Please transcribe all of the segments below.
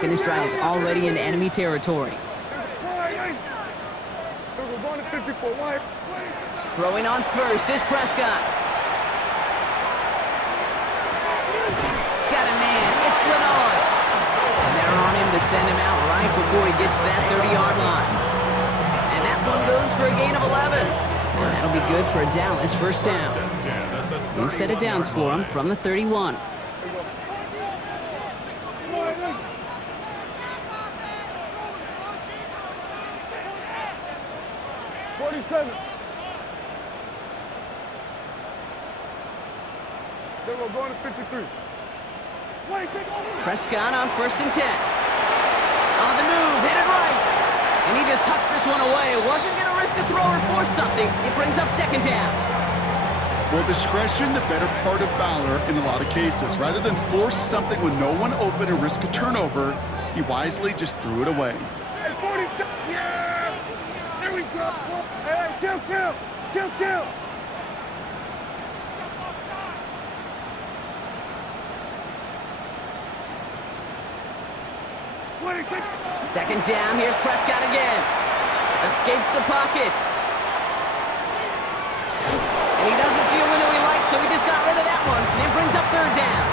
And this drive is already into enemy territory. Throwing on first is Prescott. Got a man, it's Flanoy. And they're on him to send him out right before he gets to that 30-yard line. And that one goes for a gain of 11. And that'll be good for a Dallas first down. New set of downs for him from the 31. We're going to 53. Prescott on 1st and 10. On the move, hit it right. And he just hucks this one away. Wasn't going to risk a throw or force something. It brings up 2nd down. Well, discretion, the better part of valor in a lot of cases. Rather than force something with no one open and risk a turnover, he wisely just threw it away. Hey, 40, yeah! There we go. Hey, kill. Second down, here's Prescott again. Escapes the pocket. And he doesn't see a window he likes, so he just got rid of that one. And it brings up 3rd down.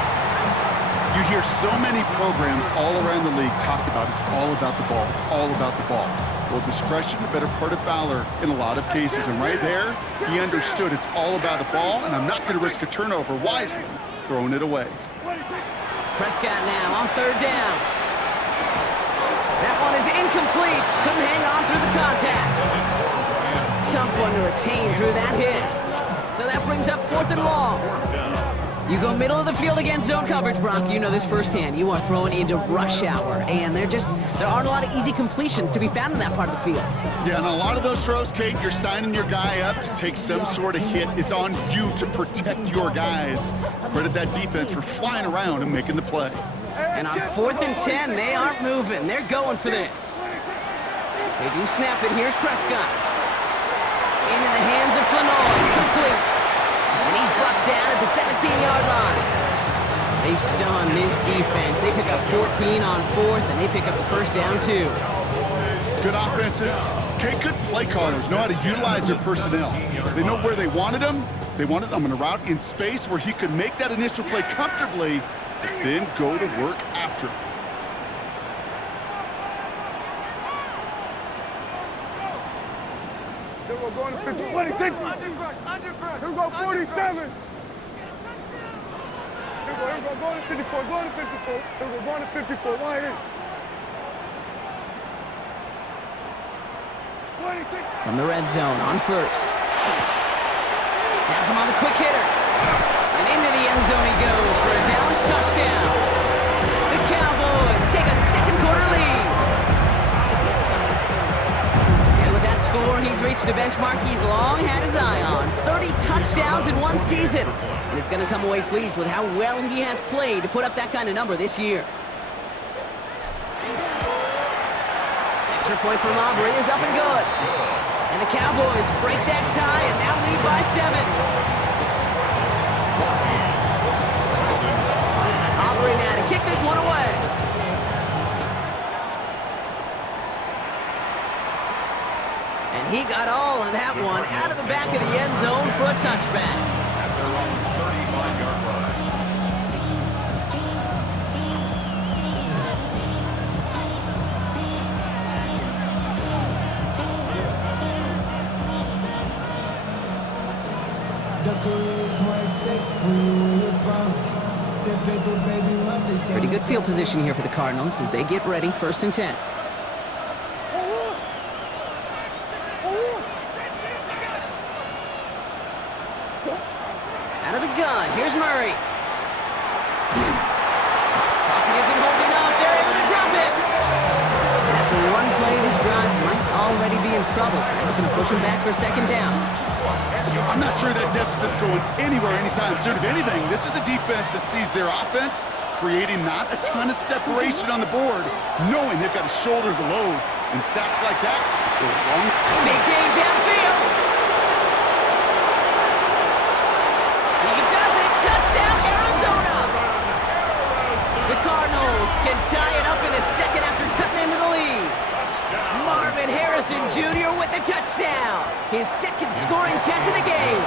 You hear so many programs all around the league talk about it's all about the ball. It's all about the ball. Well, discretion, the better part of valor in a lot of cases. And right there, he understood it's all about the ball, and I'm not going to risk a turnover wisely, throwing it away. Prescott now on 3rd down. That one is incomplete. Couldn't hang on through the contact. Tough one to retain through that hit. So that brings up 4th and long. You go middle of the field against zone coverage, Brock. You know this firsthand. You are throwing into rush hour, and there aren't a lot of easy completions to be found in that part of the field. Yeah, and a lot of those throws, Kate, you're signing your guy up to take some sort of hit. It's on you to protect your guys. Credit that defense for flying around and making the play. And on 4th and 10, they aren't moving. They're going for this. They do snap it. Here's Prescott. Into the hands of Flanoy. Complete. And he's brought down at the 17-yard line. They stun this defense. They pick up 14 on 4th, and they pick up the first down, too. Good offenses. Okay, good play callers know how to utilize their personnel. They know where they wanted him. They wanted him on a route in space where he could make that initial play comfortably, and then go to work after. Then we're going to 50. 26. Here we go, 47. Here we go, going to 54, going to 54. Here we go, going to 54, right here. 26. From the red zone on 1st. Has him on the quick hitter. And into the end zone he goes for a Dallas touchdown. The Cowboys take a 2nd quarter lead. And with that score, he's reached a benchmark he's long had his eye on. 30 touchdowns in one season. And he's going to come away pleased with how well he has played to put up that kind of number this year. Extra point from Aubrey is up and good. And the Cowboys break that tie and now lead by 7. Aubrey now to kick this one away. And he got all of that one out of the back of the end zone for a touchback. Pretty good field position here for the Cardinals as they get ready, 1st and 10. Out of the gun, here's Murray. Pocket isn't holding up, they're able to drop it. And after one play, this drive might already be in trouble. It's going to push him back for 2nd down. I'm not sure that deficit's going anywhere anytime soon. If anything, this is a defense that sees their offense creating not a ton of separation on the board, knowing they've got to shoulder the load. And sacks like that go long. Big game downfield. He does it. Touchdown, Arizona. The Cardinals can tie it up in the second after cutting into the lead. Marvin Harrison Jr. with the touchdown. His second scoring catch of the game.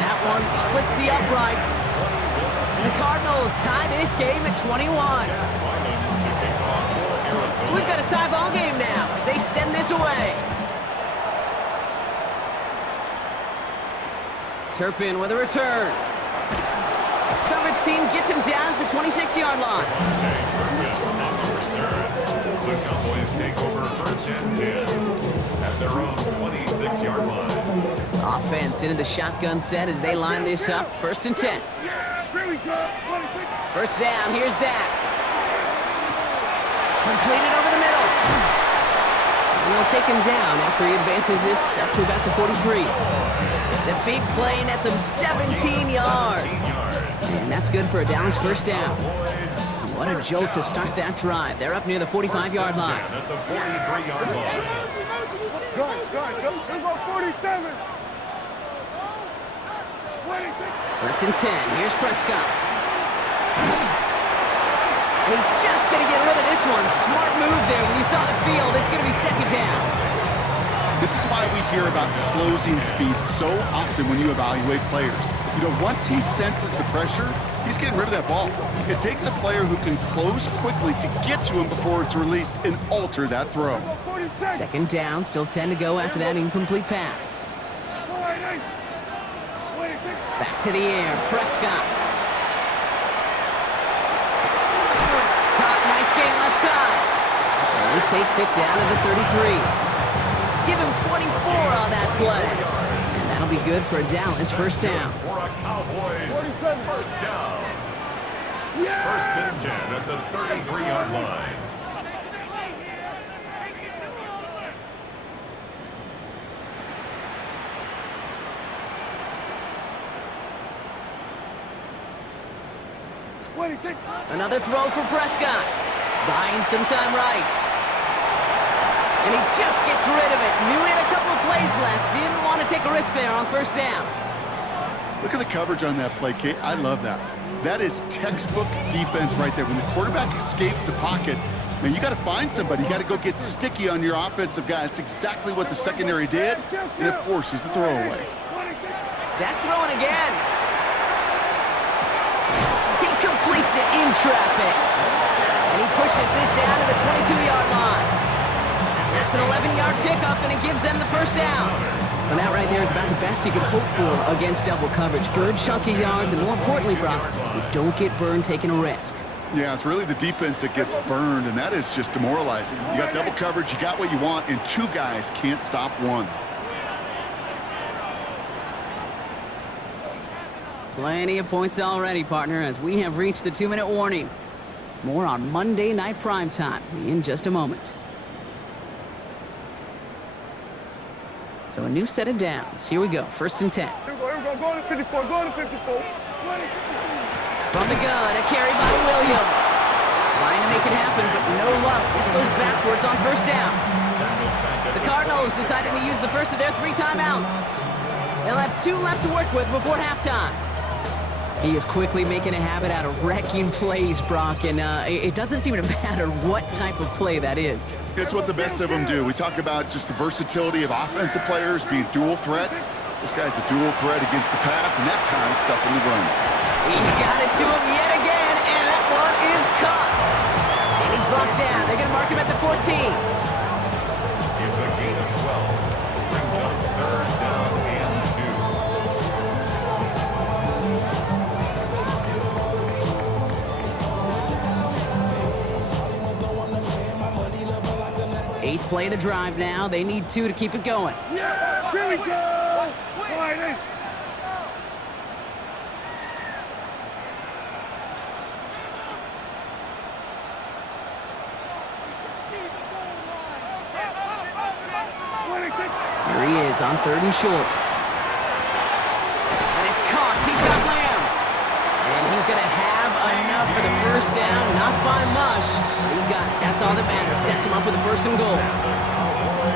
That one splits the uprights. And the Cardinals tie this game at 21. So we've got a tie ball game now as they send this away. Turpin with a return. Coverage team gets him down at the 26-yard line. The Cowboys take over first and 10 at their own 26-yard line. Offense into the shotgun set as they line this up. First and 10. First down, here's Dak. Completed over the middle. And they'll take him down after he advances this up to about the 43. The big play nets him 17 yards. And that's good for a Dallas first down. What a jolt to start that drive. They're up near the 45-yard line. At the 43-yard line. First and 10. Here's Prescott. And he's just going to get rid of this one. Smart move there. When you saw the field, it's going to be second down. This is why we hear about closing speed so often when you evaluate players. You know, once he senses the pressure, he's getting rid of that ball. It takes a player who can close quickly to get to him before it's released and alter that throw. Second down, still 10 to go after that incomplete pass. Back to the air, Prescott. Caught, nice game left side. And he takes it down to the 33. Give him 24 on that play. And that'll be good for a Dallas first down. For a Cowboys first down. First and 10 at the 33-yard line. Another throw for Prescott. Buying some time right. And he just gets rid of it. Knew he had a couple of plays left. Didn't want to take a risk there on first down. Look at the coverage on that play, Kate. I love that. That is textbook defense right there. When the quarterback escapes the pocket, man, you got to find somebody. You got to go get sticky on your offensive guy. That's exactly what the secondary did, and it forces the throwaway. Dak throwing again. He completes it in traffic. And he pushes this down to the 22-yard line. That's an 11-yard pickup, and it gives them the first down. And that right there is about the best you can hope for against double coverage. Good chunky yards, and more importantly, Brock, you don't get burned taking a risk. Yeah, it's really the defense that gets burned, and that is just demoralizing. You got double coverage, you got what you want, and two guys can't stop one. Plenty of points already, partner, as we have reached the 2-minute warning. More on Monday Night Primetime in just a moment. So a new set of downs. Here we go. First and 10. Here we go. Go to 54. Go to 54. From the gun, a carry by Williams. Trying to make it happen, but no luck. This goes backwards on first down. The Cardinals decided to use the first of their 3 timeouts. They'll have 2 left to work with before halftime. He is quickly making a habit out of wrecking plays, Brock, and it doesn't seem to matter what type of play that is. It's what the best of them do. We talk about just the versatility of offensive players being dual threats. This guy's a dual threat against the pass, and that time stuffing the run. He's got it to him yet again, and that one is caught. And he's brought down. They're going to mark him at the 14. It's a gain of 12. Brings up third down and 2. 8th play of the drive now. They need 2 to keep it going. Yeah, here we go. Wide. Here he is on 3rd and short. And it's caught. He's got Lamb. And he's going to have enough for the first down. Not by much. He got it. That's all that matters. Sets him up with a 1st and goal.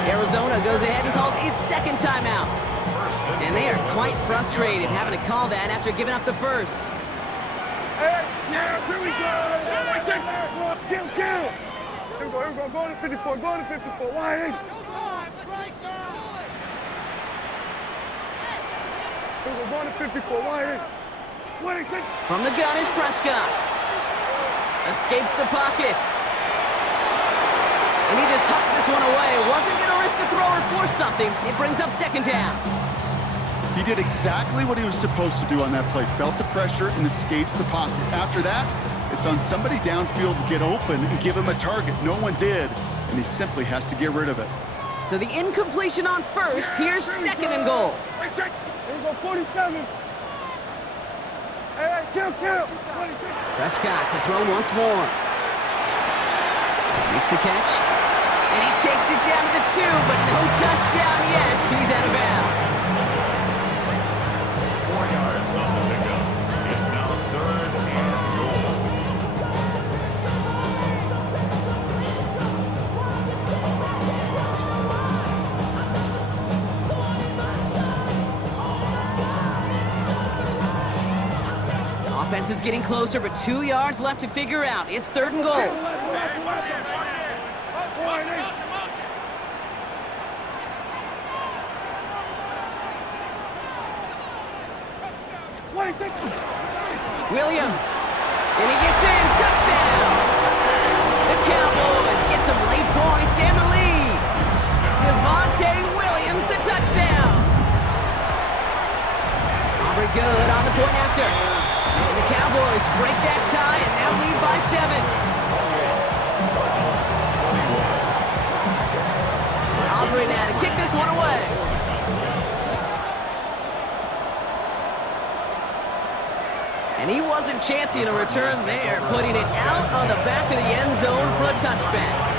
Arizona goes ahead and calls its 2nd timeout. And they are quite frustrated having to call that after giving up the first. Hey, yeah, here we go. Kill. Here we go. Go to 54. Go to 54. Wide 8. Here we go. Go to 54. Wide 8. From the gun is Prescott. Escapes the pocket. And he just hucks this one away. Wasn't going to risk a throw or force something. It brings up second down. He did exactly what he was supposed to do on that play. Felt the pressure and escapes the pocket. After that, it's on somebody downfield to get open and give him a target. No one did, and he simply has to get rid of it. So the incompletion on first. Here's second and goal. Here we go. 47. Hey, kill. Prescott to throw once more. Makes the catch. And he takes it down to the 2, but no touchdown yet. He's out of bounds. 4 yards on the pickup. It's now 3rd and goal. Offense is getting closer, but 2 yards left to figure out. It's 3rd and goal. Williams, and he gets in, touchdown! The Cowboys get some late points and the lead. Javonte Williams, the touchdown. Aubrey good on the point after. And the Cowboys break that tie and now lead by 7. Aubrey now to kick this one away. And he wasn't chancing a return there, putting it out on the back of the end zone for a touchback.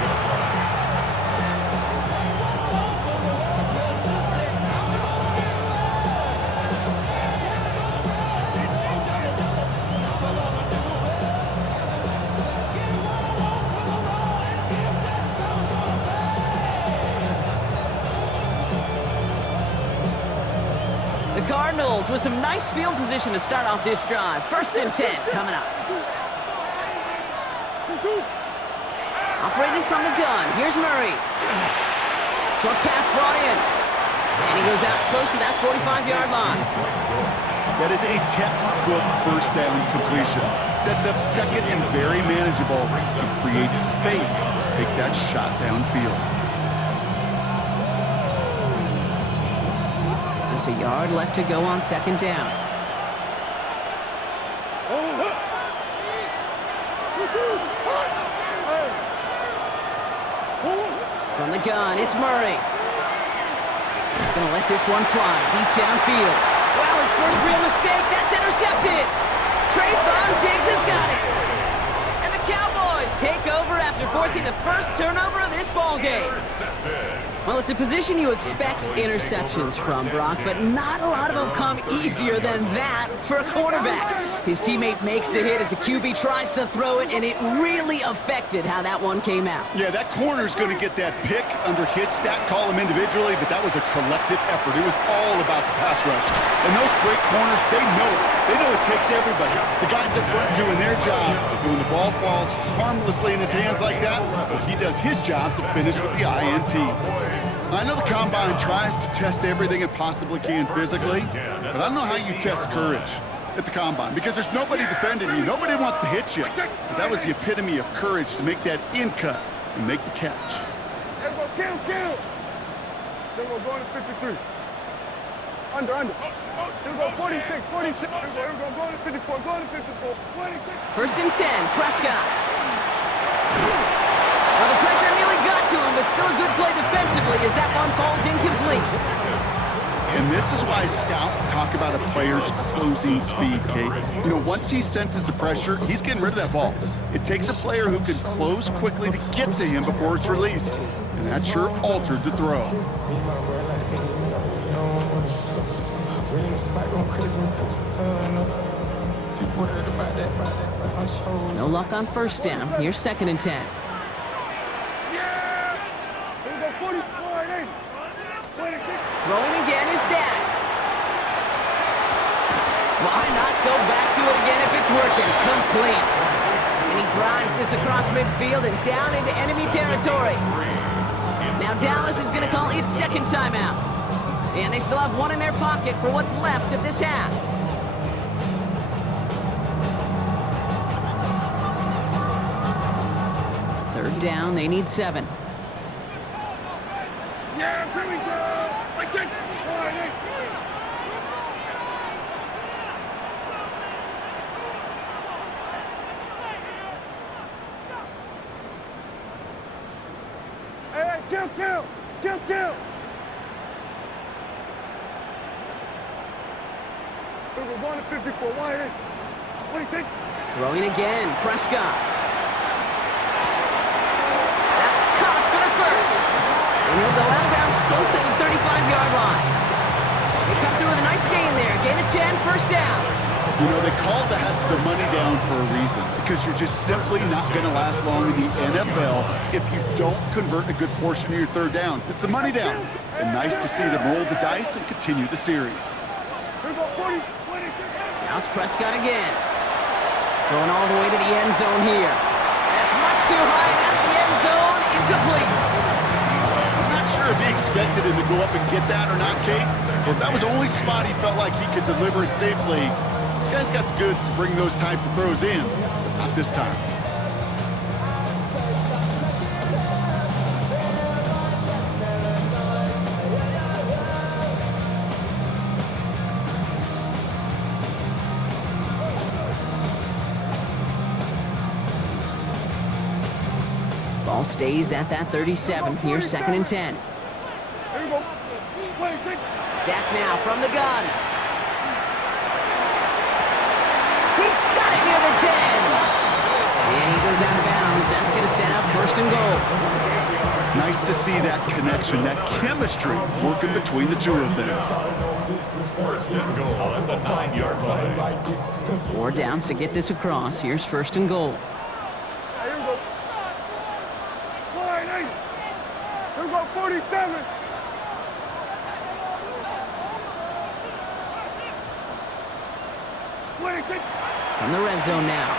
Cardinals with some nice field position to start off this drive. 1st and 10 coming up. Operating from the gun, here's Murray. Short pass brought in. And he goes out close to that 45-yard line. That is a textbook first down completion. Sets up second and very manageable and creates space to take that shot downfield. Just a yard left to go on 2nd down. From the gun, it's Murray. Gonna let this one fly deep downfield. Wow, his first real mistake. That's intercepted. Trayvon Diggs has got it. And the Cowboys take over after forcing the first turnover of this ball game. Well, it's a position you expect interceptions from, Brock, but not a lot of them come easier than that for a quarterback. His teammate makes the hit as the QB tries to throw it, and it really affected how that one came out. Yeah, that corner's going to get that pick under his stat column individually, but that was a collective effort. It was all about the pass rush. And those great corners, they know it. They know it takes everybody. The guys up front doing their job, and when the ball falls harmlessly in his hands like that, well, he does his job to finish with the INT. I know the Combine tries to test everything it possibly can physically, but I don't know how you test courage at the Combine, because there's nobody defending you. Nobody wants to hit you. But that was the epitome of courage to make that in cut and make the catch. Here we go, kill. Then we're going to 53. Under. Here we go, 46. Here we go, going to 54, going to 54. 26. 1st and 10, Prescott. Well, the pressure nearly got to him, but still a good play defensively as that one falls incomplete. And this is why scouts talk about a player's closing speed, Kate. You know, once he senses the pressure, he's getting rid of that ball. It takes a player who can close quickly to get to him before it's released. And that sure altered the throw. No luck on 1st down. Here's 2nd and 10. Yeah! Here we go, 44 and 8. Throwing again is Dak. Why not go back to it again if it's working? Complete. And And he drives this across midfield and down into enemy territory. Now Dallas is going to call its second timeout. And they still have one in their pocket for what's left of this half. Third down, they need 7. Yeah, here we go. Like that. Hey, kill. We're going to 54. Why? What do you think? Throwing again, Prescott. That's caught for the first. And he'll go out of bounds close to the 35-yard line. They come through with a nice gain there. Gain of 10, first down. You know, they call that the money down for a reason, because you're just simply not going to last long in the NFL if you don't convert a good portion of your third downs. It's the money down. And nice to see them roll the dice and continue the series. Now it's Prescott again. Going all the way to the end zone here. That's much too high and out of the end zone. Incomplete. I'm not sure if he expected him to go up and get that or not, Kate. But if that was the only spot he felt like he could deliver it safely, this guy's got the goods to bring those types of throws in, but not this time. Ball stays at that 37. Here's 2nd and 10. Here we go. Dak now from the gun. He's got it near the 10. And he goes out of bounds. That's going to set up 1st and goal. Nice to see that connection, that chemistry working between the two of them. 1st and goal at the 9-yard line. 4 downs to get this across. Here's 1st and goal. Here we go. Here we go, 47. From the red zone now.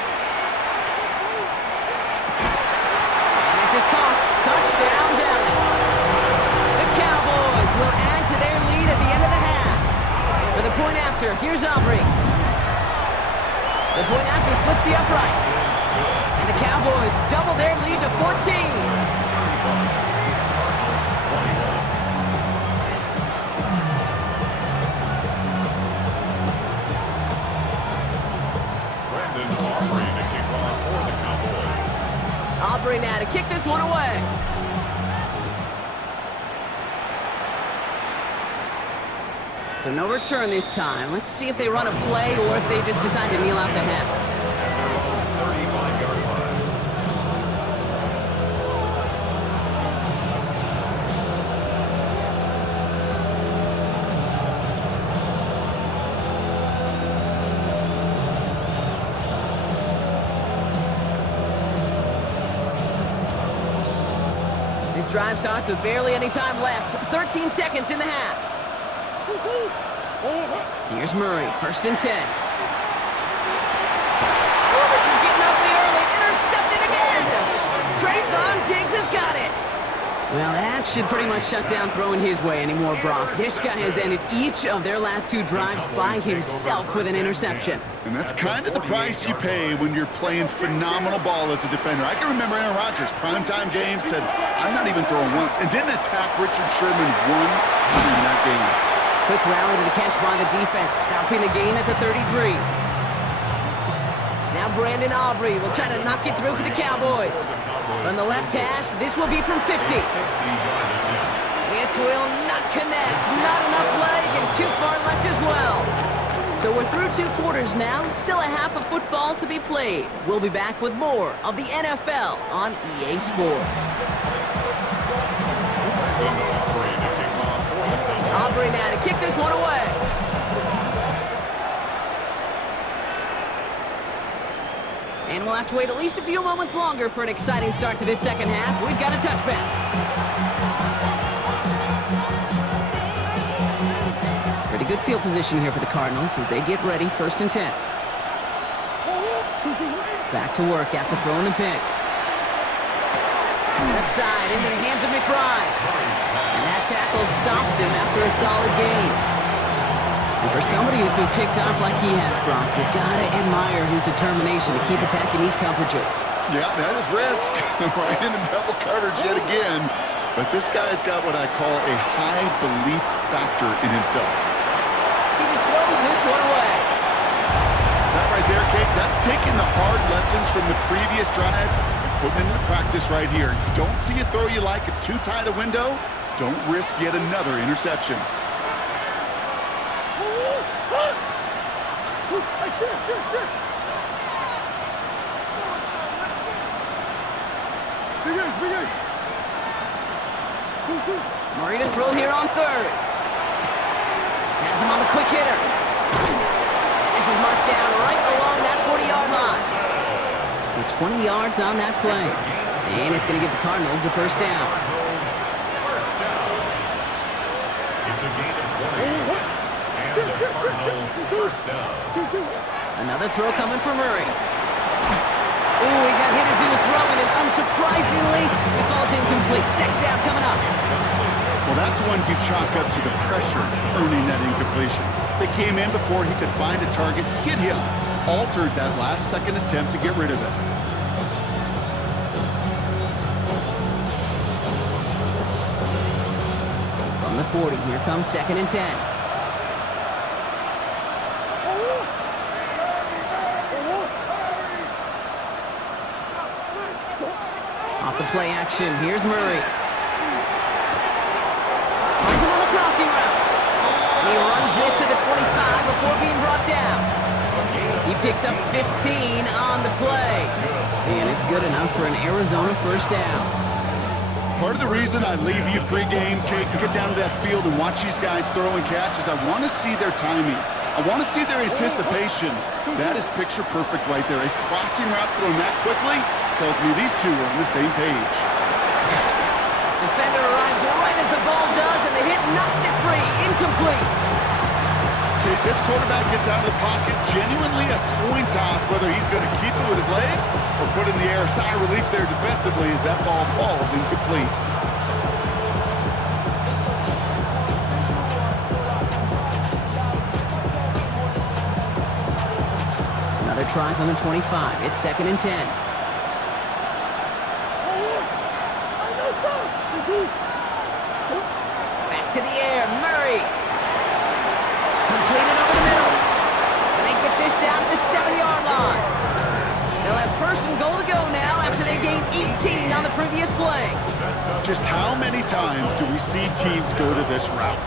And this is caught. Touchdown, Dallas. The Cowboys will add to their lead at the end of the half. For the point after, here's Aubrey. The point after splits the uprights. And the Cowboys double their lead to 14. Aubrey now to kick this one away. So no return this time. Let's see if they run a play or if they just decide to kneel out the half. This drive starts with barely any time left. 13 seconds in the half. Here's Murray, 1st and 10. Oh, this is getting ugly early. Intercepted again. Trayvon Diggs has got it. Well, that should pretty much shut down throwing his way anymore, Brock. This guy has ended each of their last 2 drives by himself with an interception. And that's kind of the price you pay when you're playing phenomenal ball as a defender. I can remember Aaron Rodgers, primetime game, said, I'm not even throwing once, and didn't attack Richard Sherman one time in that game. Quick rally to the catch by the defense, stopping the gain at the 33. Now Brandon Aubrey will try to knock it through for the Cowboys. From the left hash, this will be from 50. This will not connect. Not enough leg and too far left as well. So we're through 2 quarters now. Still a half of football to be played. We'll be back with more of the NFL on EA Sports. Aubrey now to kick this one away. And we'll have to wait at least a few moments longer for an exciting start to this second half. We've got a touchback. Pretty good field position here for the Cardinals as they get ready, 1st and 10. Back to work after throwing the pick. Left side into the hands of McBride. And that tackle stops him after a solid gain. And for somebody who's been picked off like he has, Brock, you gotta admire his determination to keep attacking these coverages. Yeah, that is risk. Right into double coverage yet again. But this guy's got what I call a high belief factor in himself. He just throws this one away. That right there, Kate, that's taking the hard lessons from the previous drive and putting it into practice right here. You don't see a throw you like, it's too tight a window, don't risk yet another interception. Murray to throw here on third. Has him on the quick hitter. And this is marked down right along that 40-yard line. So 20 yards on that play. And it's going to give the Cardinals a first down. It's a gain of 20. And the Cardinals first down. Another throw coming from Murray. Ooh, he got hit as he was throwing, and unsurprisingly, he falls incomplete. Second down coming up. Well, that's one you chalk up to the pressure earning that incompletion. They came in before he could find a target, hit him, altered that last second attempt to get rid of it. From the 40, here comes 2nd and 10. Off the play action, here's Murray. Finds him on the crossing route. And he runs this to the 25 before being brought down. He picks up 15 on the play. And it's good enough for an Arizona first down. Part of the reason I leave you pregame, Kate, and get down to that field and watch these guys throw and catch is I want to see their timing. I want to see their anticipation. That is picture perfect right there. A crossing route thrown that quickly tells me these two are on the same page. Defender arrives right as the ball does, and the hit knocks it free. Incomplete. Kate, this quarterback gets out of the pocket, genuinely a coin toss whether he's going to keep it with his legs or put in the air. Sigh of relief there defensively as that ball falls incomplete. Another try from the 25. It's 2nd and 10. Back to the air, Murray. Completed over the middle. And they get this down to the 7-yard line. They'll have 1st and goal to go now after they gained 18 on the previous play. Just how many times do we see teams go to this route?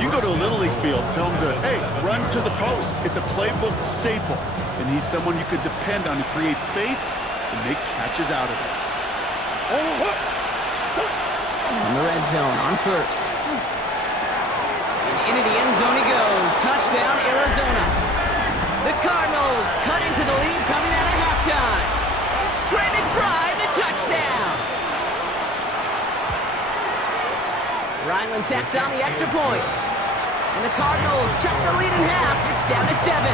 You go to a Little League field, tell them to, hey, run to the post. It's a playbook staple. And he's someone you could depend on to create space and make catches out of it. From the red zone on 1st. And into the end zone he goes. Touchdown, Arizona. The Cardinals cut into the lead coming out of halftime. Trey McBride, the touchdown. Ryland tacks on the extra point. And the Cardinals cut the lead in half. It's down to 7.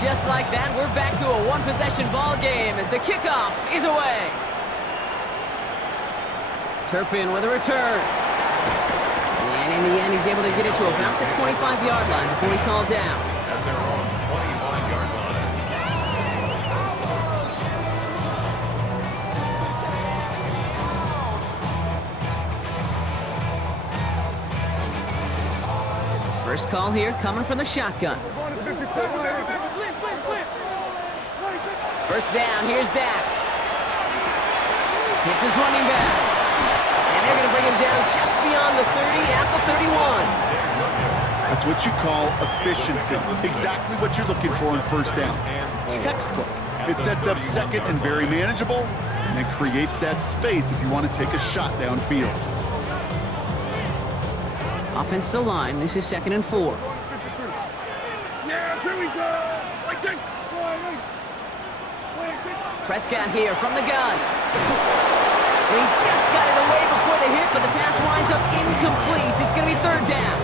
Just like that, we're back to a one-possession ball game as the kickoff is away. Turpin with a return. And in the end, he's able to get it to about the 25-yard line before he's hauled down. At their own 25-yard line. First call here coming from the shotgun. First down, here's Dak. Hits his running back. And they're going to bring him down just beyond the 30 at the 31. That's what you call efficiency. Exactly what you're looking for on first down. Textbook. It sets up second and very manageable, and then creates that space if you want to take a shot downfield. Offensive line, this is 2nd and 4. Yeah, here we go. Prescott here from the gun. And he just got it away before the hit, but the pass winds up incomplete. It's going to be 3rd down.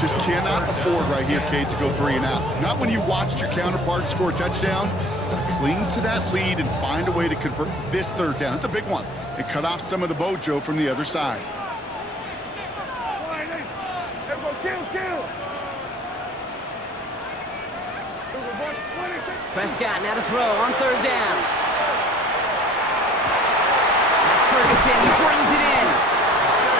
Just cannot afford right here, Kate, to go 3 and out. Not when you watched your counterpart score a touchdown. Cling to that lead and find a way to convert this 3rd down. It's a big one. And cut off some of the mojo from the other side. Kill. Prescott now to throw on 3rd down. That's Ferguson. He brings it in.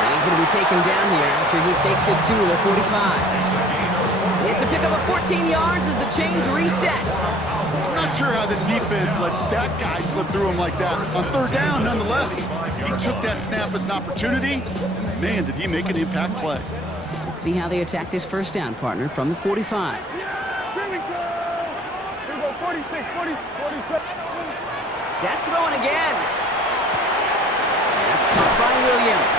And he's going to be taken down here after he takes it to the 45. It's a pickup of 14 yards as the chains reset. I'm not sure how this defense let that guy slip through him like that. On 3rd down, nonetheless, he took that snap as an opportunity. And man, did he make an impact play. Let's see how they attack this 1st down, partner, from the 45. Here we go. 46, 47. Dak throwing again. That's caught by Williams.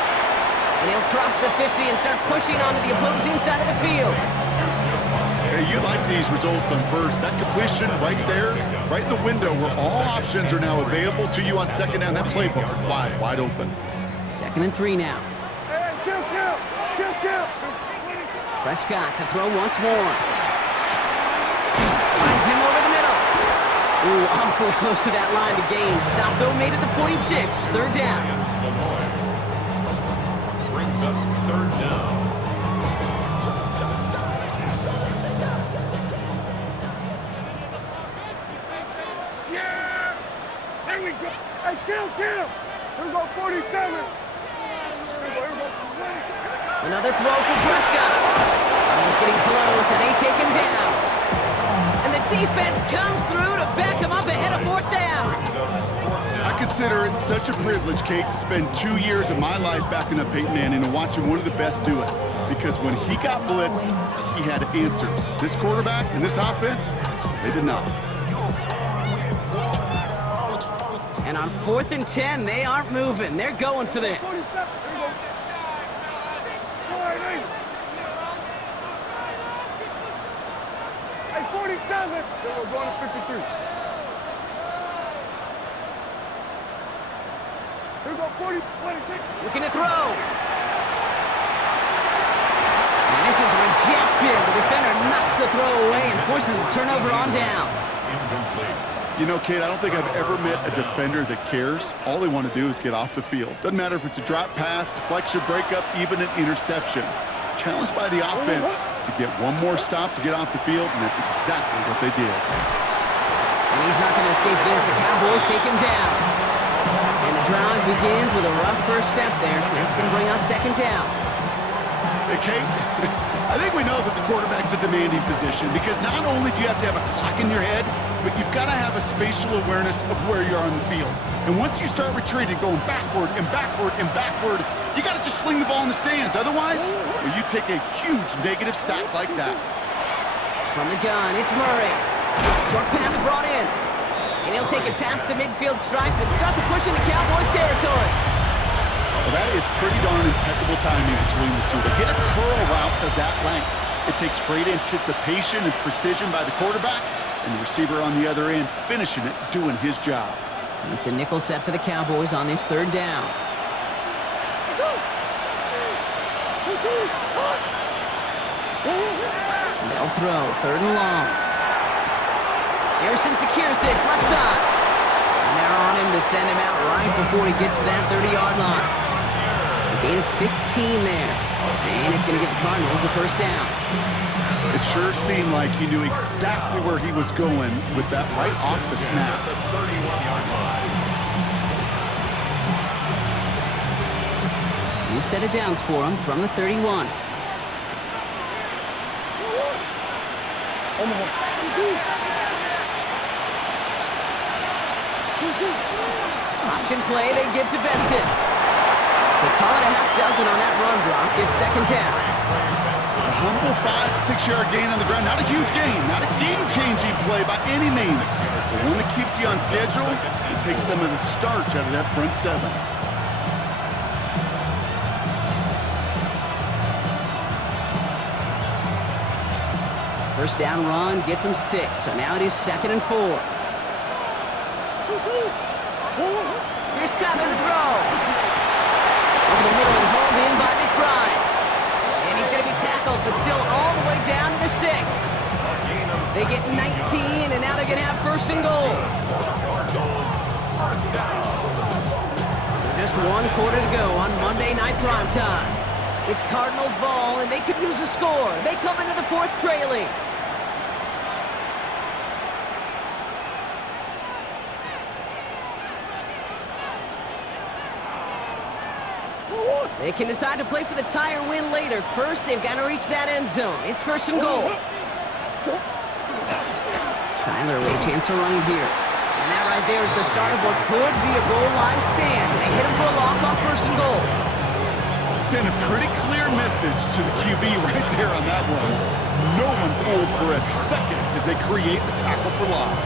And he'll cross the 50 and start pushing onto the opposing side of the field. Hey, you like these results on 1st. That completion right there, right in the window where all options are now available to you on 2nd down. That playbook wide open. 2nd and 3 now. Hey, kill. Prescott to throw once more. Finds him over the middle. Ooh, awfully close to that line to gain. Stop though, made it to 46. 3rd down. Brings up 3rd down. Yeah! There we go. Hey, kill. Here we go, 47. Here we go. Another throw for Prescott. He's getting close, and they take him down. And the defense comes through to back him up ahead of 4th down. I consider it such a privilege, Kate, to spend 2 years of my life backing up Peyton Manning and watching one of the best do it. Because when he got blitzed, he had answers. This quarterback and this offense, they did not. And on 4th and 10, they aren't moving. They're going for this. 47. Here we go. Hey, 47. Then we're going to 53. Here we go, 40, 26. Looking to throw. And this is rejected. The defender knocks the throw away and forces a turnover on downs. Incomplete. You know, Kate, I don't think I've ever met a defender that cares. All they want to do is get off the field. Doesn't matter if it's a drop pass, deflection, breakup, even an interception. Challenged by the offense to get one more stop to get off the field, and that's exactly what they did. And he's not going to escape this. The Cowboys take him down. And the drive begins with a rough first step there. That's going to bring up 2nd down. Hey, Kate, I think we know that the quarterback's a demanding position because not only do you have to have a clock in your head, but you've got to have a spatial awareness of where you are on the field. And once you start retreating, going backward and backward and backward, you got to just sling the ball in the stands. Otherwise, well, you take a huge negative sack like that. From the gun, it's Murray. Short pass brought in. And he'll take it past the midfield stripe and start the push into Cowboys territory. Well, that is pretty darn impeccable timing between the two. To hit a curl route of that length, it takes great anticipation and precision by the quarterback, and the receiver on the other end finishing it, doing his job. It's a nickel set for the Cowboys on this 3rd down. They'll throw, 3rd and long. Harrison secures this, left side. And they're on him to send him out right before he gets to that 30-yard line. A gain of 15 there. And it's going to give the Cardinals a 1st down. It sure seemed like he knew exactly where he was going with that right off the snap. The 31-yard line. New set of downs for him from the 31. Option play they give to Benson. So call it a half dozen on that run block. It's 2nd down. A humble 5-6 yard gain on the ground. Not a huge gain, not a game-changing play by any means, but one that keeps you on schedule and takes some of the starch out of that front 7. First down run gets him 6, so now it is 2nd and 4. Here's Kyler to throw. Over the middle and hauled in by McBride. And he's going to be tackled, but still all the way down to the 6. They get 19, and now they're going to have first and goal. Cardinals, first down. So just 1 quarter to go on Monday Night Primetime. It's Cardinals ball, and they could use a score. They come into the 4th trailing. They can decide to play for the tie or win later. First, they've got to reach that end zone. It's first and goal. Kyler with a chance to run it here. And that right there is the start of what could be a goal line stand. They hit him for a loss on first and goal. Send a pretty clear message to the QB right there on that one. No one fooled for a second as they create the tackle for loss.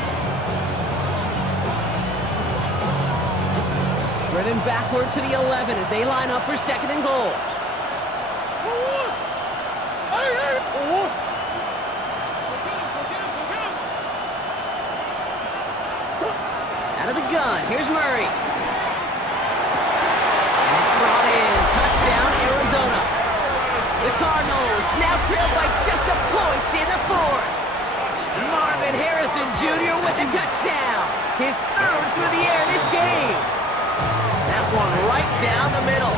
Running backward to the 11 as they line up for second and goal. Out of the gun, here's Murray. And it's brought in. Touchdown, Arizona. The Cardinals now trail by just a point in the 4th. Marvin Harrison Jr. with the touchdown. His 3rd through the air this game. That one right down the middle.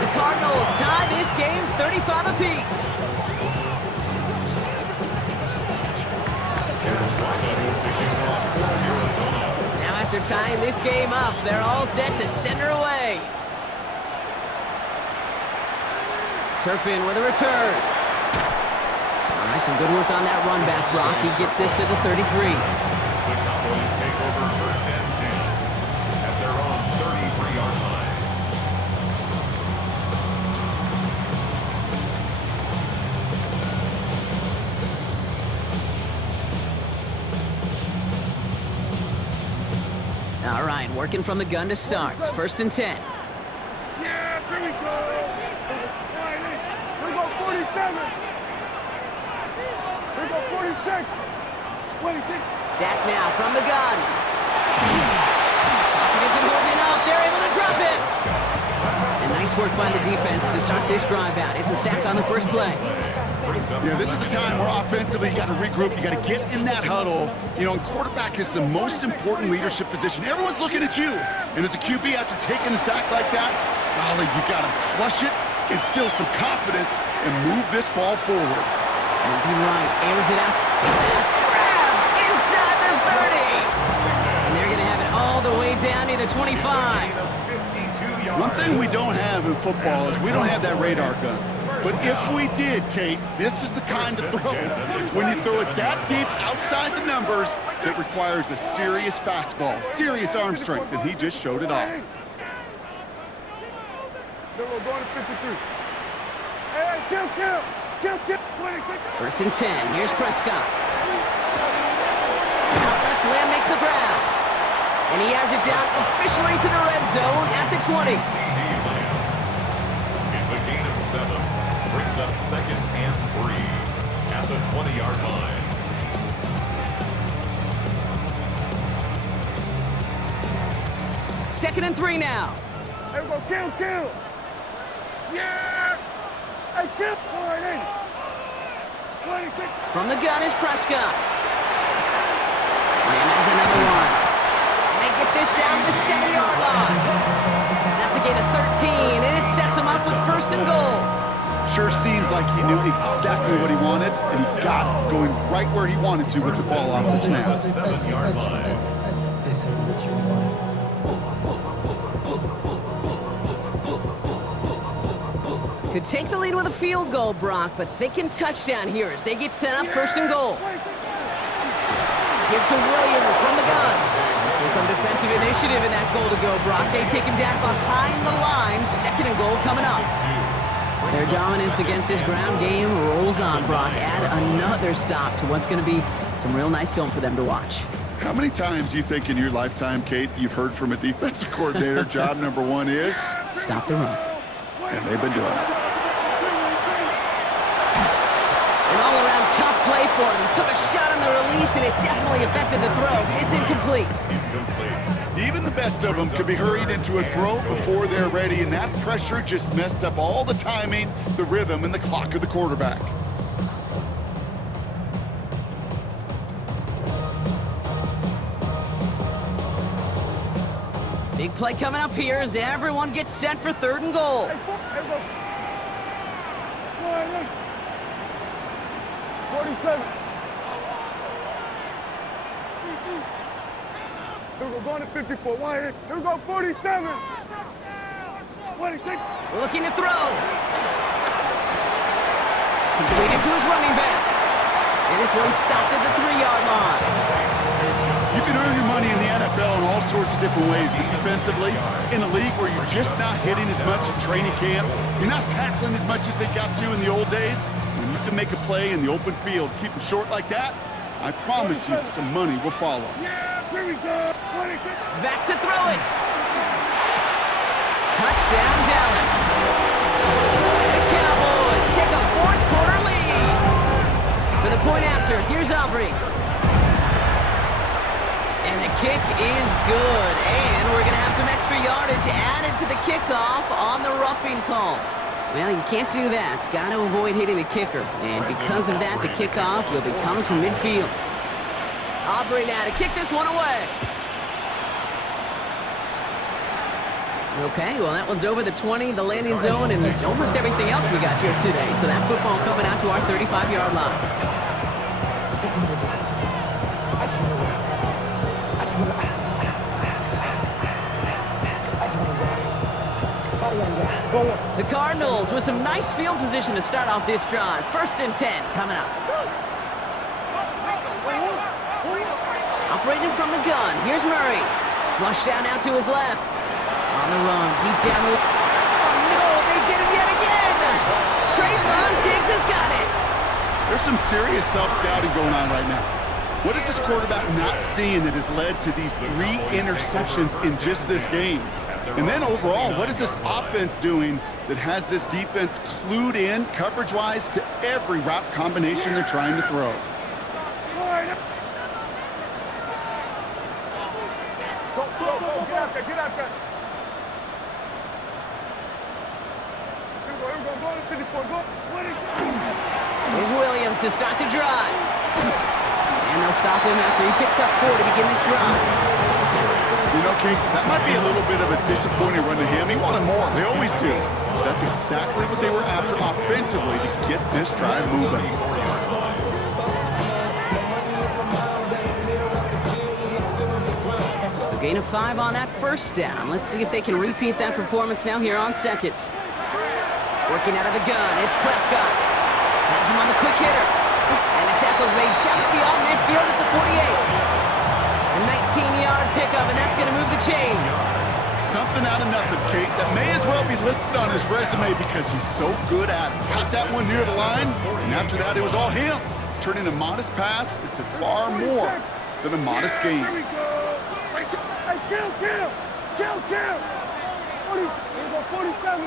The Cardinals tie this game 35 apiece. Now after tying this game up, they're all set to send her away. Turpin with a return. All right, some good work on that run back, Brock. He gets this to the 33. The Cowboys take over first and 10 at their own 33-yard line. All right, working from the gun to start. First and 10. Yeah, here we go. Here we go, 47. Here we go, 46. 26. Dak now from the gun. Pocket isn't holding up. They're able to drop it. And nice work by the defense to start this drive out. It's a sack on the first play. Yeah, this is a time where offensively you got to regroup, you got to get in that huddle. You know, and quarterback is the most important leadership position. Everyone's looking at you. And as a QB, after taking a sack like that, golly, you got to flush it, instill some confidence, and move this ball forward. Moving right, airs it out. That's grabbed inside the 30. And they're going to have it all the way down to the 25. One thing we don't have in football is we don't have that radar gun. But if we did, Kate, this is the kind of throw. When you throw it that deep outside the numbers, it requires a serious fastball, serious arm strength, and he just showed it off. Then we're going to 53. Hey, kill. 20. First and 10. Here's Prescott. Out left, Lamb makes the grab. And he has it down officially to the red zone at the 20. It's a gain of 7. Brings up second and 3 at the 20-yard line. Second and 3 now. Hey, we go, kill. Yeah. Hey, kill. 26. From the gun is Prescott. Lamb has another one. And they get this down to the 7-yard line. That's a gain of 13, and it sets them up with first and goal. Sure seems like he knew exactly what he wanted, and he got it going right where he wanted to with the ball off the snap. 7-yard line. This ain't what you want. Could take the lead with a field goal, Brock, but thinking touchdown here as they get set up first and goal. Give to Williams from the gun. So some defensive initiative in that goal to go, Brock. They take him down behind the line. Second and goal coming up. Their dominance against this ground game rolls on, Brock. Add another stop to what's going to be some real nice film for them to watch. How many times do you think in your lifetime, Kate, you've heard from a defensive coordinator, job number 1 is? Stop the run. And they've been doing it. An all-around Tough play for him. He took a shot on the release, and it definitely affected the throw. It's incomplete. Even the best of them could be hurried into a throw before they're ready, and that pressure just messed up all the timing, the rhythm, and the clock of the quarterback. Big play coming up here as everyone gets set for 3rd and goal. Hey, 47. Here we go, going to 54. Here we go, 47. 26. Looking to throw. Completed to his running back. And this one stopped at the 3-yard line. You can earn your money in the NFL in all sorts of different ways, but defensively, in a league where you're just not hitting as much in training camp, you're not tackling as much as they got to in the old days, when you can make a play in the open field, keep them short like that, I promise you some money will follow. Yeah, here we go. 26. Back to throw it. Touchdown, Dallas. The Cowboys take a 4th quarter lead. For the point after, here's Aubrey. And the kick is good. And we're going to have some extra yardage added to the kickoff on the roughing call. Well, you can't do that. Got to avoid hitting the kicker. And because of that, the kickoff will be coming from midfield. Aubrey now to kick this one away. Okay, well, that one's over the 20, the landing zone, and almost everything else we got here today. So that football coming out to our 35-yard line. The Cardinals with some nice field position to start off this drive. 1st and 10 coming up. Operating from the gun. Here's Murray. Flush down now to his left. On the run, deep down. Oh no, they get him yet again. Trayvon Diggs has got it. There's some serious self-scouting going on right now. What is this quarterback not seeing that has led to these 3 interceptions in just this game? And then overall, what is this offense doing that has this defense clued in coverage-wise to every route combination they're trying to throw? Go, get out there, get out there. Here we go, go to 54, go. Here's Williams to start the drive. And they'll stop him after he picks up 4 to begin this drive. You know, King, that might be a little bit of a disappointing run to him. He wanted more. They always do. That's exactly what they were after offensively to get this drive moving. So gain of 5 on that 1st down. Let's see if they can repeat that performance now here on 2nd. Working out of the gun, it's Prescott. Has him on the quick hitter. And the tackle's made just beyond midfield at the 48. A 19-yard pickup, and that's going to move the chains. Something out of nothing, Kate. That may as well be listed on his resume because he's so good at it. Caught that one near the line, and after that, it was all him. Turning a modest pass into far more than a modest gain. Here we go. Hey, kill. 40, here we go, 47.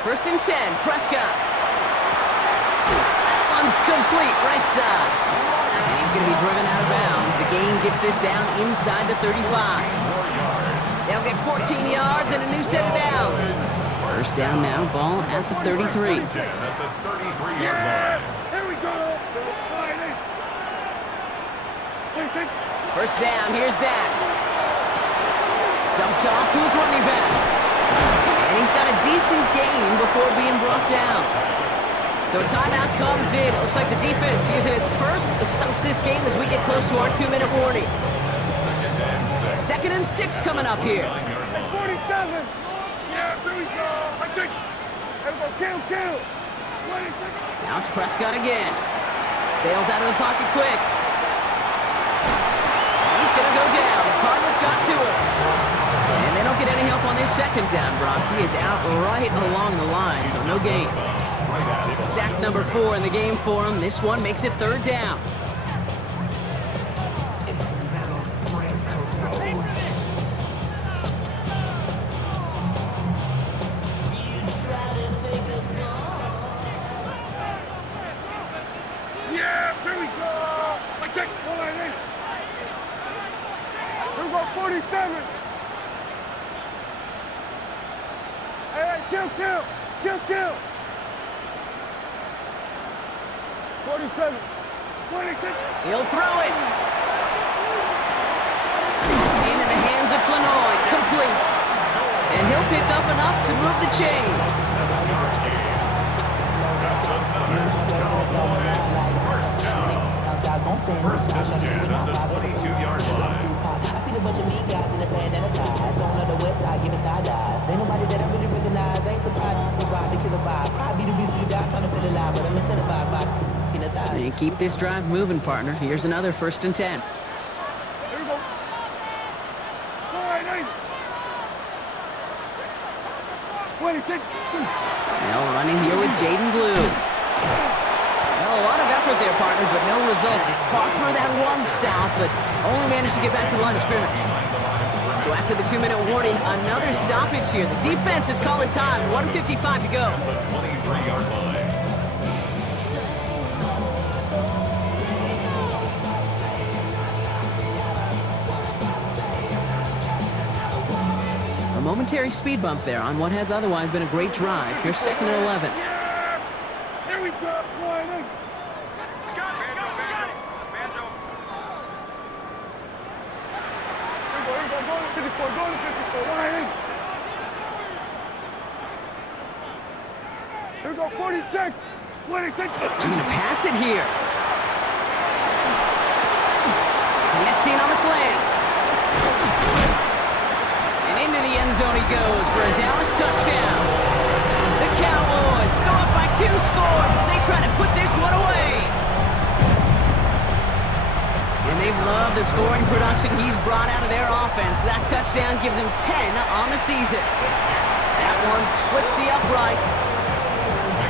1st and 10, Prescott. That one's complete, right side. And he's going to be driven out of bounds. The gain gets this down inside the 35. They'll get 14 yards and a new set of downs. 1st down now, ball at the 33. At the 33-yard line. Here we go. 1st down, here's Dak. Dumped off to his running back. And he's got a decent gain before being brought down. So a timeout comes in. Looks like the defense using its first stops this game as we get close to our 2-minute warning. 2nd and 6 coming up here. 47. Yeah, here we go. Here we go, kill. 26. Now it's Prescott again. Bails out of the pocket quick. He's going to go down. The Cardinals got to him. And they don't get any help on this 2nd down, Brock. He is out right along the line, so no gain. It's sack number 4 in the game for him. This one makes it 3rd down. 47. Hey, kill. 47. 26. He'll throw it. Into the hands of Flanoy, complete. And he'll pick up enough to move the chains. First and 10 at the 22-yard line. I see the bunch of mean guys in the bandana tie. Going on the west side, giving side eyes. Ain't nobody that I really recognize. Ain't surprised to ride the killer vibe. Probably the reason you die trying to feel alive, but I'm incentivized by in the thigh. And keep this drive moving, partner. Here's another 1st and 10. Here we go. Go right, 26. Now running here with Jaden Blue. Well, a lot of effort there, partner, but no results. He fought through that one stop, but only managed to get back to the line of scrimmage. So after the 2-minute warning, another stoppage here. The defense is calling time. 1:55 to go. The 23-yard line. A momentary speed bump there on what has otherwise been a great drive. Here's 2nd and 11. Here we go. Line 8. Here we go. Go to 54. Go to 54. Line 8. Here we go. 46. 26. He's going to pass it here. Connecting on the slant. And into the end zone he goes for a Dallas touchdown. The Cowboys go up by 2 scores as they try to put this one away. And they've loved the scoring production he's brought out of their offense. That touchdown gives him 10 on the season. That one splits the uprights.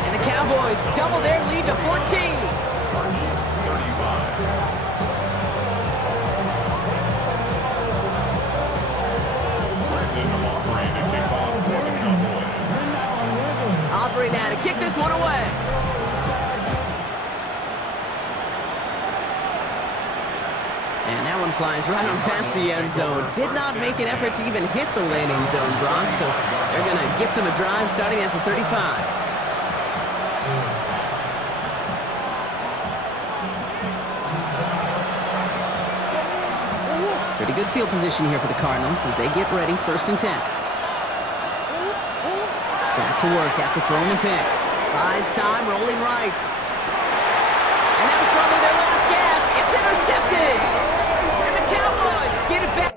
And the Cowboys double their lead to 14. Cardinals 35. Aubrey now to kick this one away. And that one flies right on past the end zone. Did not make an effort to even hit the landing zone, Brock, so they're going to gift him a drive starting at the 35. Pretty good field position here for the Cardinals as they get ready, 1st and 10. Back to work after throwing the pick. Buys time, rolling right. And that was probably their last gasp. It's intercepted. And the Cowboys get it back.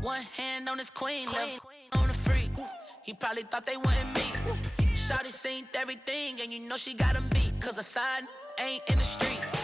One hand on his queen, left on the freak. He probably thought they wanted me. Shawty seen everything, and you know she got him beat. Cause her side ain't in the streets.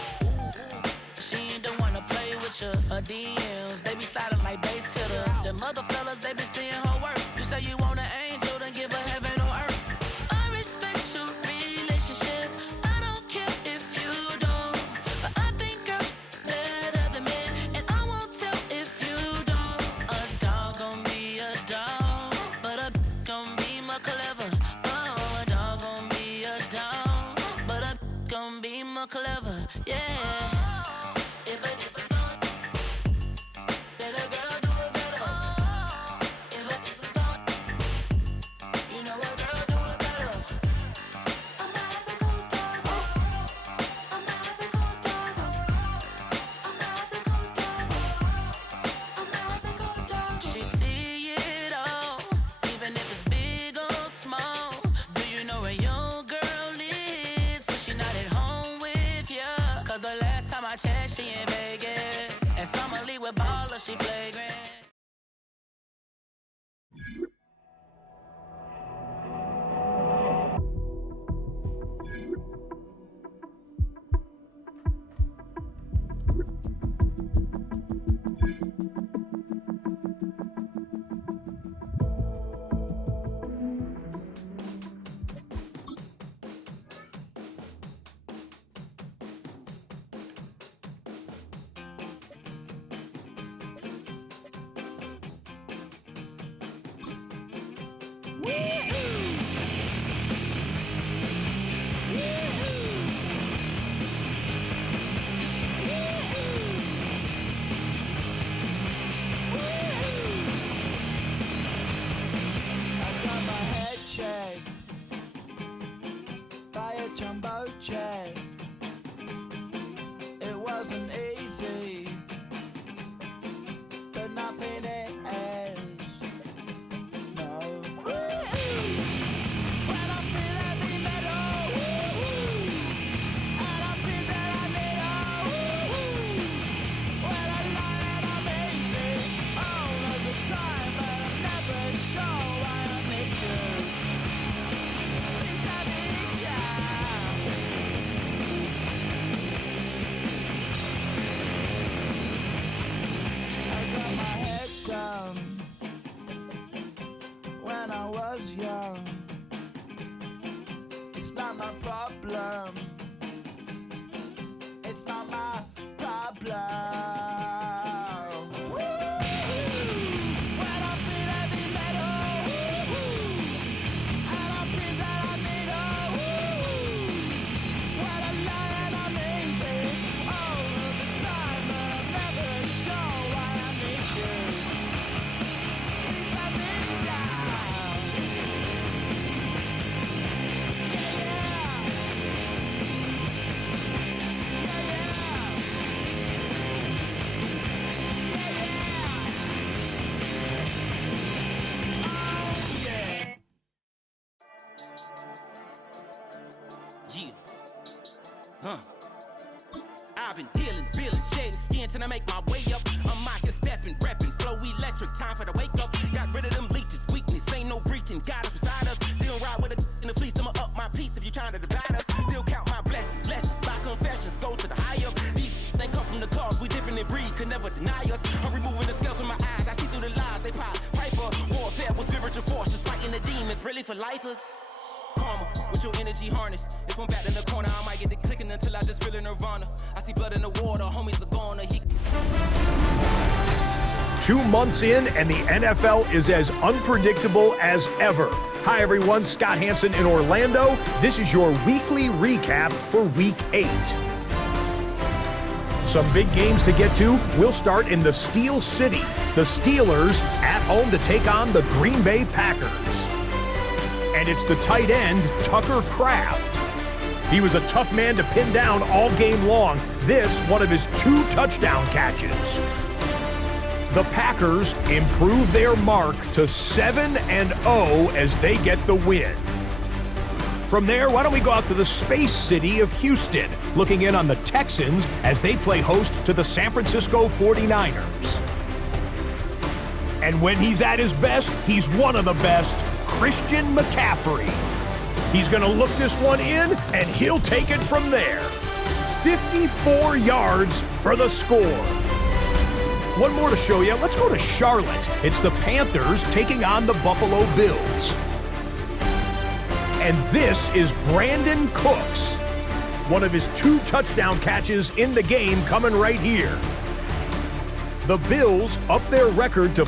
She ain't the one to play with you. Her DMs, they be sliding like base hitters. Them other fellas, they be seeing her work. You say you want an angel, then give her heaven on earth. I respect your relationship. I don't care if you don't. But I think girls better than men. And I won't tell if you don't. A dog gon' be a dog, but a gon' be more clever. Oh, a dog gon' be a dog, but a gon' be more clever. Yeah. Jumbo jet. It wasn't easy, but nothing is. No. When I feel heavy metal, and I feel that I need when I lie and I'm easy all of the time, but I'm never sure why I need you. Things I need you. When I was young, it's not my problem. It's not my problem. When I feel heavy metal, and I feel that I need when I lie and I'm easy all of the time, but I'm never sure why I need you. Please I need you. I've been dealing, shedding skin till I make my way up. I'm out here stepping, repping, flow electric, time for the wake up. Got rid of them leeches, weakness, ain't no breaching. God is beside us, still ride with a in the fleece. I'ma up my piece if you're trying to divide us. Still count my blessings, lessons, my confessions, go to the high up. These they come from the cause, we different in breed, could never deny us. I'm removing the scales from my eyes, I see through the lies, they pop. Piper, warfare with spiritual forces, fighting the demons, really for lifers. Karma, with your energy harness. If I'm back in the corner, I might get the clicking until I just feel a nirvana. I see blood in the water, homies are gone. 2 months in, and the NFL is as unpredictable as ever. Hi, everyone. Scott Hansen in Orlando. This is your weekly recap for Week 8. Some big games to get to. We'll start in the Steel City. The Steelers at home to take on the Green Bay Packers. And it's the tight end, Tucker Kraft. He was a tough man to pin down all game long. This, one of his 2 touchdown catches. The Packers improve their mark to 7-0 as they get the win. From there, why don't we go out to the Space City of Houston, looking in on the Texans as they play host to the San Francisco 49ers. And when he's at his best, he's one of the best, Christian McCaffrey. He's going to look this one in, and he'll take it from there. 54 yards for the score. One more to show you. Let's go to Charlotte. It's the Panthers taking on the Buffalo Bills. And this is Brandon Cooks. One of his 2 touchdown catches in the game coming right here. The Bills up their record to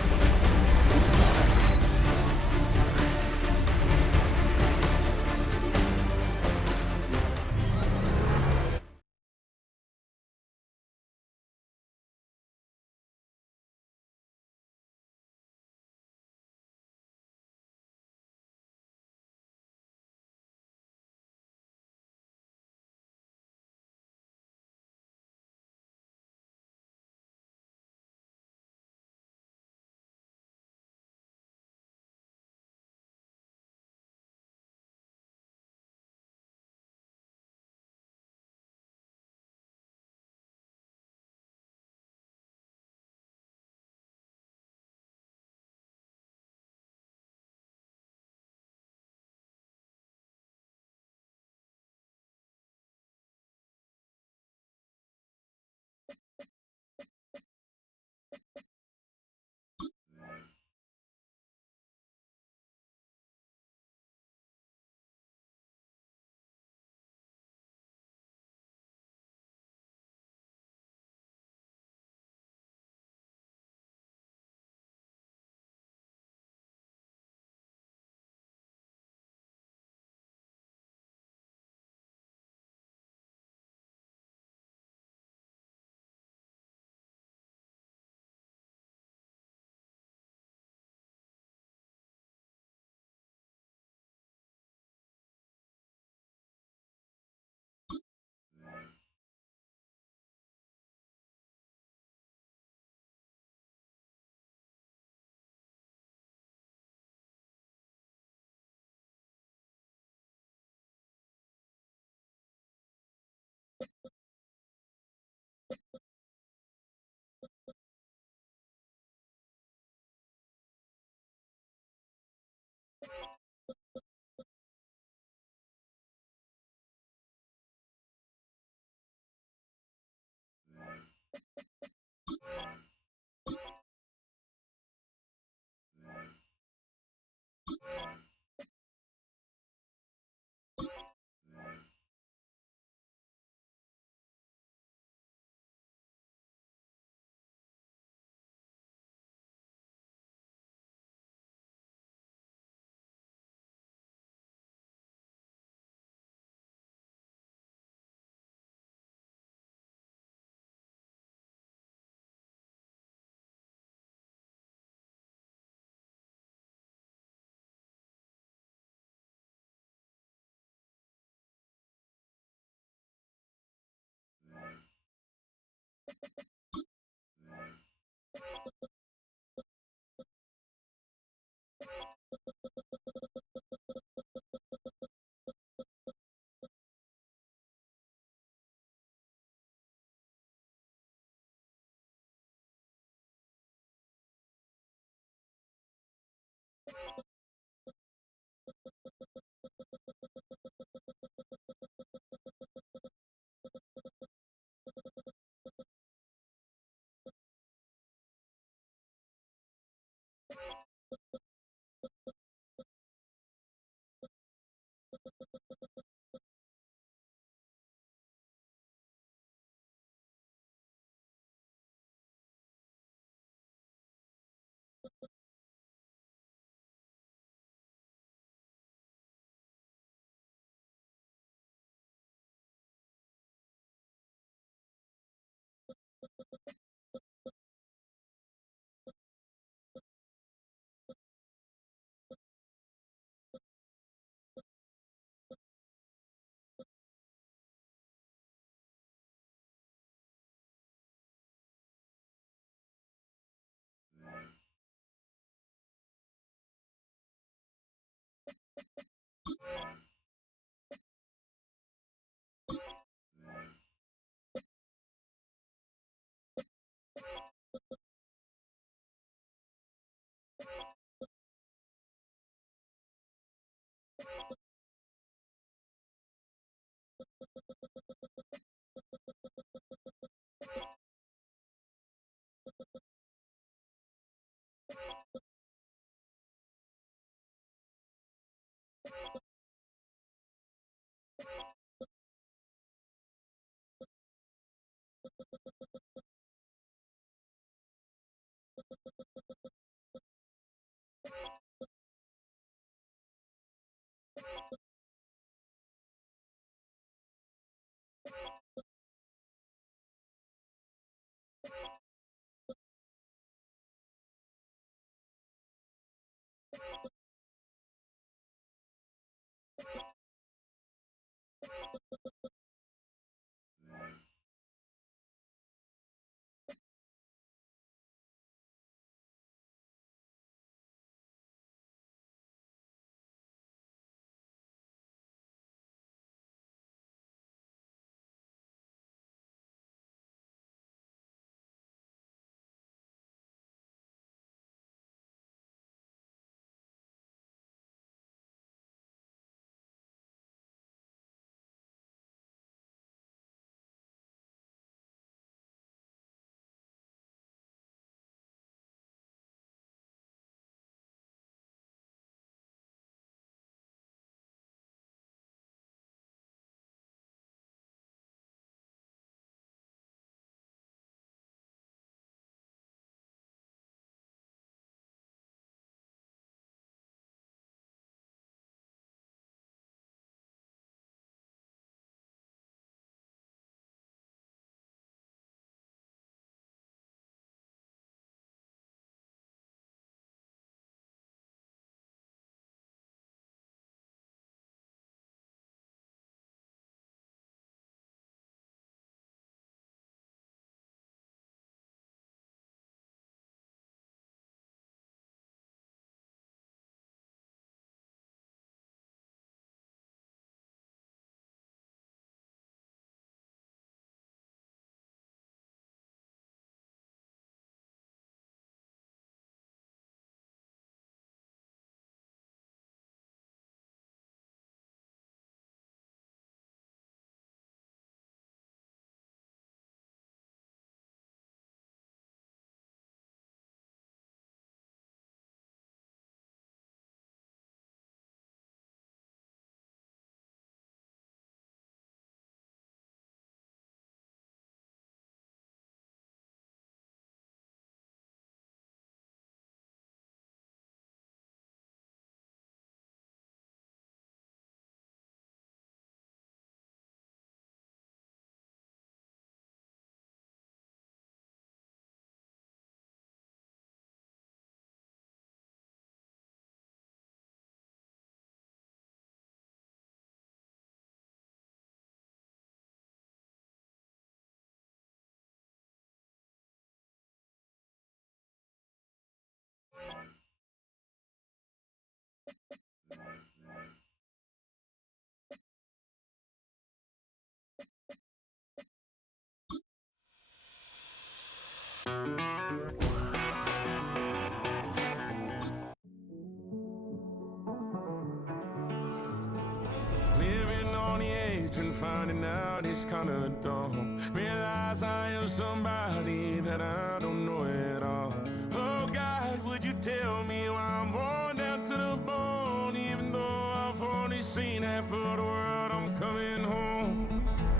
holding out is kinda dumb. Realize I am somebody that I don't know at all. Oh God, would you tell me why I'm worn down to the bone? Even though I've only seen half of the world, I'm coming home.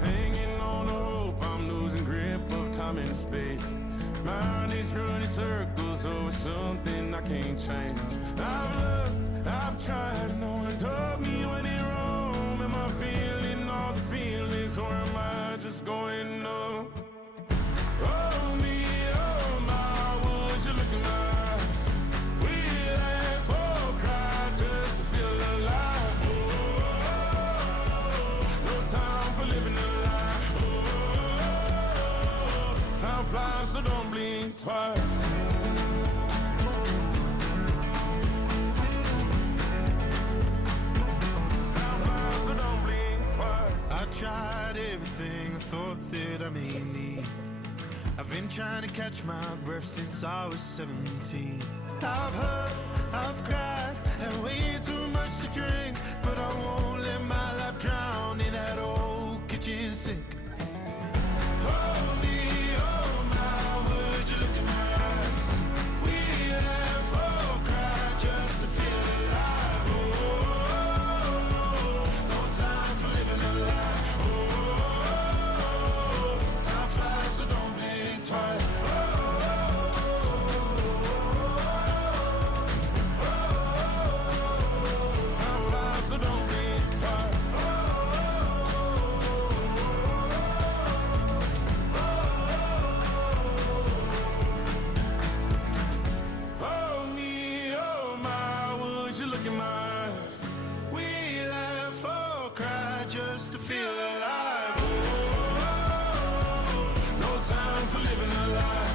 Hanging on to hope, I'm losing grip of time and space. Mind is running circles over something I can't change. I've looked, I've tried, no one told me when it wrong. Am I feeling all the feelings, or am I just going numb? Oh me, oh my, would you look in my eyes? We laugh or cry just to feel alive. Oh, no time for living a lie. Oh, time flies, so don't blink twice. I tried everything I thought that I may need. I've been trying to catch my breath since I was 17. I've hurt, I've cried, had way too much to drink, but I won't let my life drown in that old kitchen sink. Oh me, oh my, would you look in my eyes? We laugh or cry just to feel alive. Oh, no time for living a lie. Time flies, so don't blink twice. Time flies, so don't blink twice. Oh me, oh my, would you look in my eyes? We laugh or cry just to feel alive. No time for living a lie.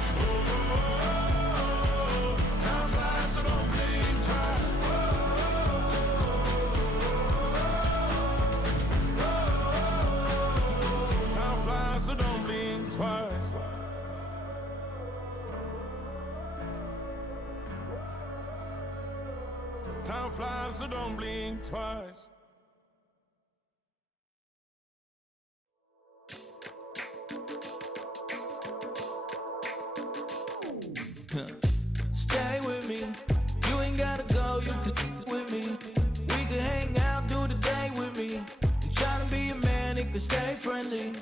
Time flies, so don't blink twice. Time flies, so don't blink twice. Time flies, so don't blink twice. Stay with me. You ain't gotta go, you could with me. We could hang out, do the day with me. You tryna be a man, it could stay friendly.